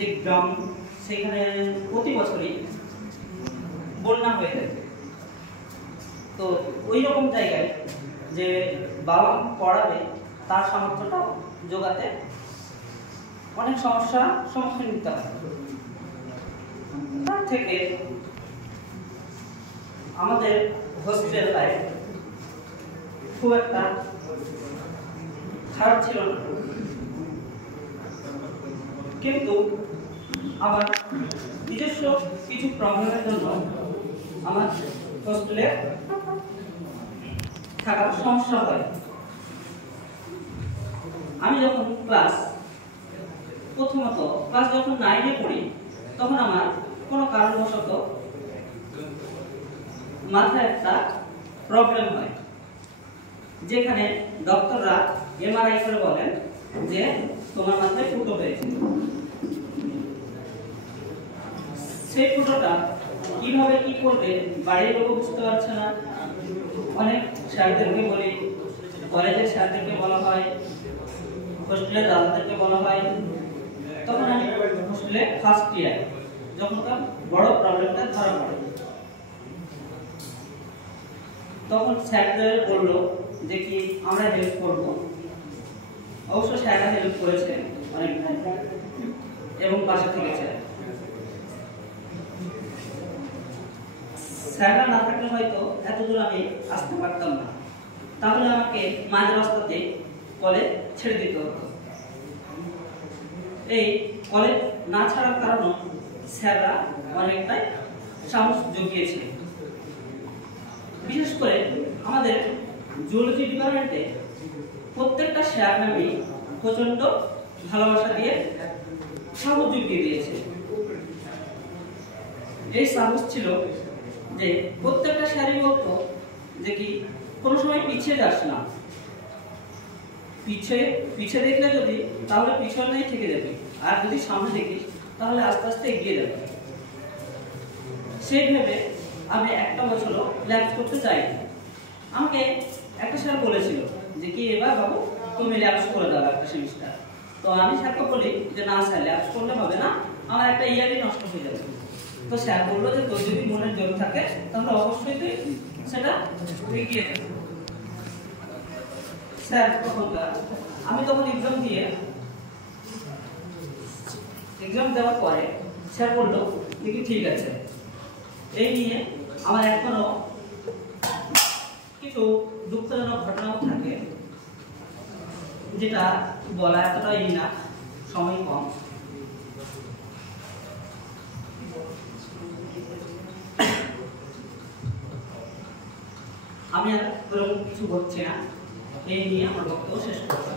যে গ্রাম, সেখানে প্রতি বছরই বন্যা হয়ে থাকে। তো ওই রকম জায়গায় যে বাবা পড়াবে তার সামর্থ্যটা জোগাতে অনেক সমস্যার সম্মুখীন হতে হয়। তার থেকে আমাদের হোস্টেল লাইফ খুব একটা খারাপ ছিল না, কিন্তু আমার নিজস্ব কিছু প্রবলেমের জন্য আমার হোস্টেলে থাকার সমস্যা হয়। আমি যখন প্রথমত ক্লাস যখন 9-এ পড়ি, তখন আমার কোনো কারণবশত মাথায় একটা প্রবলেম হয়, যেখানে ডক্টররা MRI করে বলেন যে তোমার মাথায় ফুটো হয়েছে। সেই ফুটোটা কিভাবে কি করবে বাড়ির লোক বুঝতে পারছে না। অনেক স্যারদেরকে বলি, কলেজের স্যারদেরকে বলা হয়, হোস্টেলের দাদাদেরকে বলা হয়। তখন আমি হোস্টেলে ফার্স্ট ইয়ার, যখন বড় প্রবলেমটা ধরা পড়ে, তখন স্যারদের বললো যে কি আমরা হেল্প করব। অবশ্য স্যাররা হেল্প করেছে অনেক, এবং পাশে থেকেছে। স্যাররা না থাকলে হয়তো এতদূর আমি আসতে পারতাম না, তাহলে আমাকে মাঝ রাস্তাতে কলেজ ছেড়ে দিতে হতো। এই কলেজ না ছাড়ার কারণে স্যাররা অনেকটাই সাহস জুগিয়েছে। বিশেষ করে আমাদের জুলজি ডিপার্টমেন্টে প্রত্যেকটা স্যার ম্যামই প্রচন্ড ভালোবাসা দিয়ে সাহস জুগিয়ে দিয়েছে। এই সাহস ছিল যে প্রত্যেকটা স্যারই বলতো যে কি কোনো সময় পিছিয়ে যাস না, পিছিয়ে দেখলে যদি তাহলে পিছনেই থেকে যাবে, আর যদি সামনে দেখিস তাহলে আস্তে আস্তে এগিয়ে যাবে। সেই ভেবে আমি একটা বছরও ল্যাপস করতে চাই। আমাকে একটা স্যার বলেছিল যে কি এবার বাবু তুমি ল্যাপস করে দাও একটা সেমিস্টার। তো আমি স্যারকে বলি যে না স্যার, ল্যাপস করলে হবে না, আমার একটা ইয়ারই নষ্ট হয়ে যাবে। তো স্যার বললো যে তোর যদি মনের জোর থাকে তাহলে অবশ্যই তুই সেটা এগিয়ে যাবে। স্যার আমি তখন এক্সাম দেওয়ার পরে স্যার বললো দেখি ঠিক আছে। এই নিয়ে আমার এখনো কিছু দুঃখজনক ঘটনাও থাকে, যেটা বলা এতটাই না, সময় কম। আমি আর কিছু বলছি না, এই নিয়ে আমার বক্তব্য শেষ করছি।